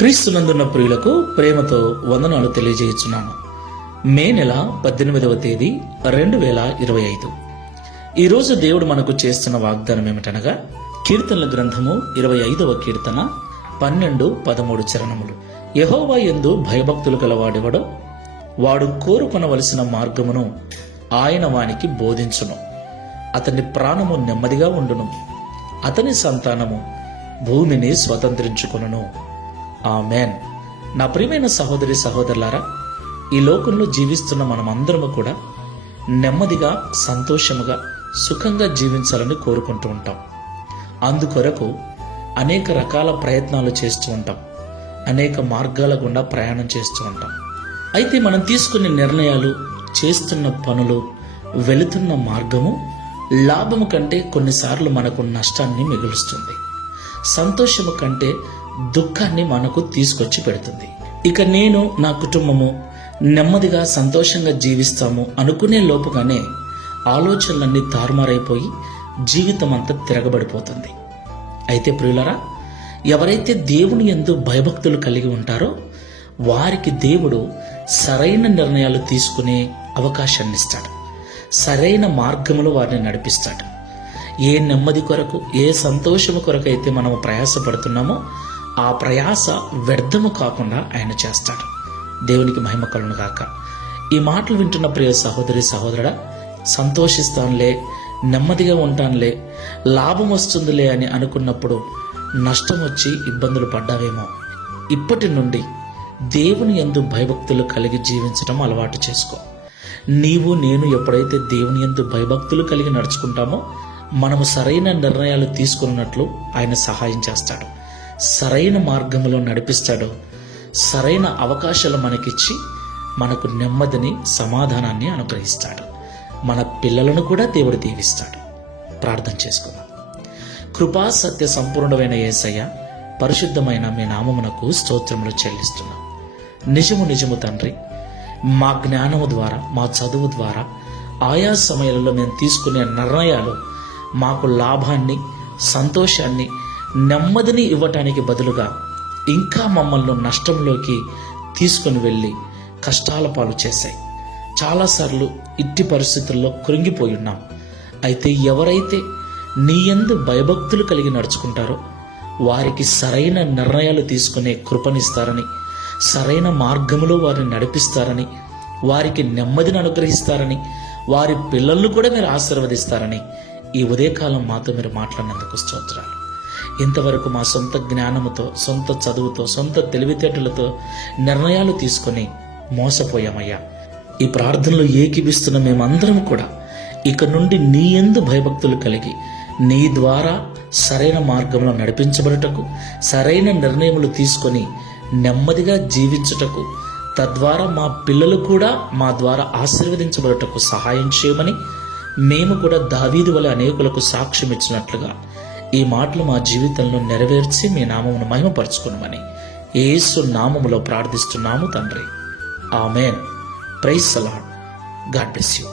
క్రీస్తునందున్న ప్రియులకు ప్రేమతో వందనాలు తెలియజేస్తున్నాను మే నెల పద్దెనిమిదవ తేదీ రెండు వేల ఇరవై ఐదు. ఈరోజు దేవుడు మనకు చేస్తున్న వాగ్దానం ఏమిటనగా కీర్తనల గ్రంథము ఇరవై ఐదవ కీర్తన పన్నెండు పదమూడు చరణములు. యహోవా ఎందు భయభక్తులు గలవాడెవడో? వాడు కోరుకొనవలసిన మార్గమును ఆయన వానికి బోధించును. అతని ప్రాణము నెమ్మదిగా ఉండును. అతని సంతానము భూమిని స్వతంత్రించుకొనును. ఆమెన్. నా ప్రియమైన సహోదరి సహోదరులారా ఈ లోకంలో జీవిస్తున్న మనమందరము కూడా నెమ్మదిగా సంతోషముగా సుఖంగా జీవించాలని కోరుకుంటూ ఉంటాం. అందుకొరకు అనేక రకాల ప్రయత్నాలు చేస్తూ ఉంటాం. అనేక మార్గాల గుండా ప్రయాణం చేస్తూ ఉంటాం. అయితే మనం తీసుకునే నిర్ణయాలు చేస్తున్న పనులు వెళుతున్న మార్గము లాభము కంటే కొన్నిసార్లు మనకు నష్టాన్ని మిగులుస్తుంది. సంతోషము కంటే దుఃఖాన్ని మనకు తీసుకొచ్చి పెడుతుంది. ఇక నేను నా కుటుంబము నెమ్మదిగా సంతోషంగా జీవిస్తాము అనుకునే లోపుగానే ఆలోచనలన్నీ తారుమారైపోయి జీవితం అంతా తిరగబడిపోతుంది. అయితే ప్రియులరా ఎవరైతే దేవుని ఎందు భయభక్తులు కలిగి ఉంటారో వారికి దేవుడు సరైన నిర్ణయాలు తీసుకునే అవకాశాన్ని ఇస్తాడు. సరైన మార్గములు వారిని నడిపిస్తాడు. ఏ నెమ్మది కొరకు ఏ సంతోషము కొరకు అయితే మనము ప్రయాసపడుతున్నామో ఆ ప్రయాస వ్యర్థము కాకుండా ఆయన చేస్తాడు. దేవునికి మహిమ కలును గాక. ఈ మాటలు వింటున్న ప్రియ సహోదరి సహోదరుడా సంతోషిస్తానులే నెమ్మదిగా ఉంటానులే లాభం వస్తుందిలే అని అనుకున్నప్పుడు నష్టం వచ్చి ఇబ్బందులు పడ్డావేమో. ఇప్పటి నుండి దేవుని ఎందు భయభక్తులు కలిగి జీవించడం అలవాటు చేసుకో. నీవు నేను ఎప్పుడైతే దేవుని ఎందు భయభక్తులు కలిగి నడుచుకుంటామో మనము సరైన నిర్ణయాలు తీసుకున్నట్లు ఆయన సహాయం చేస్తాడు. సరైన మార్గంలో నడిపిస్తాడు సరైన అవకాశాలు మనకిచ్చి మనకు నెమ్మదిని సమాధానాన్ని అనుగ్రహిస్తాడు. మన పిల్లలను కూడా దేవుడు దీవిస్తాడు. ప్రార్థన చేసుకుందాం. కృపా సత్య సంపూర్ణమైన యేసయ్య పరిశుద్ధమైన మీ నామమునకు స్తోత్రములు చెల్లిస్తున్నాం. నిజము నిజము తండ్రి మా జ్ఞానము ద్వారా మా చదువు ద్వారా ఆయా సమయాలలో మేము తీసుకునే నిర్ణయాలు మాకు లాభాన్ని సంతోషాన్ని నెమ్మదిని ఇవ్వటానికి బదులుగా ఇంకా మమ్మల్ని నష్టంలోకి తీసుకొని వెళ్ళి కష్టాల పాలు చేశాయి. చాలాసార్లు ఇట్టి పరిస్థితుల్లో కృంగిపోయి ఉన్నాం. అయితే ఎవరైతే నీ ఎందు భయభక్తులు కలిగి నడుచుకుంటారో వారికి సరైన నిర్ణయాలు తీసుకునే కృపనిస్తారని సరైన మార్గంలో వారిని నడిపిస్తారని వారికి నెమ్మదిని అనుగ్రహిస్తారని వారి పిల్లలను కూడా మీరు ఆశీర్వదిస్తారని ఈ ఉదయకాలం మాతో మీరు మాట్లాడినందుకు స్తోత్రాలు. ఇంతవరకు మా సొంత జ్ఞానముతో సొంత చదువుతో సొంత తెలివితేటలతో నిర్ణయాలు తీసుకొని మోసపోయామయ్యా. ఈ ప్రార్థనలో ఏకిపిస్తున్న మేమందరం కూడా ఇక నుండి నీ ఎందు భయభక్తులు కలిగి నీ ద్వారా సరైన మార్గంలో నడిపించబడుటకు సరైన నిర్ణయములు తీసుకొని నెమ్మదిగా జీవించుటకు తద్వారా మా పిల్లలు కూడా మా ద్వారా ఆశీర్వదించబడుటకు సహాయం చేయమని మేము కూడా దావీదు వల్ల అనేకులకు సాక్ష్యం ఇచ్చినట్లుగా ఈ మాటలు మా జీవితంలో నెరవేర్చి మీ నామమును మహిమపరచుకునమని ఏసు నామములో ప్రార్థిస్తున్నాము తండ్రి. ఆమెన్. ప్రైస్ సలాడ్ గాడ్ బ్లెస్ యూ.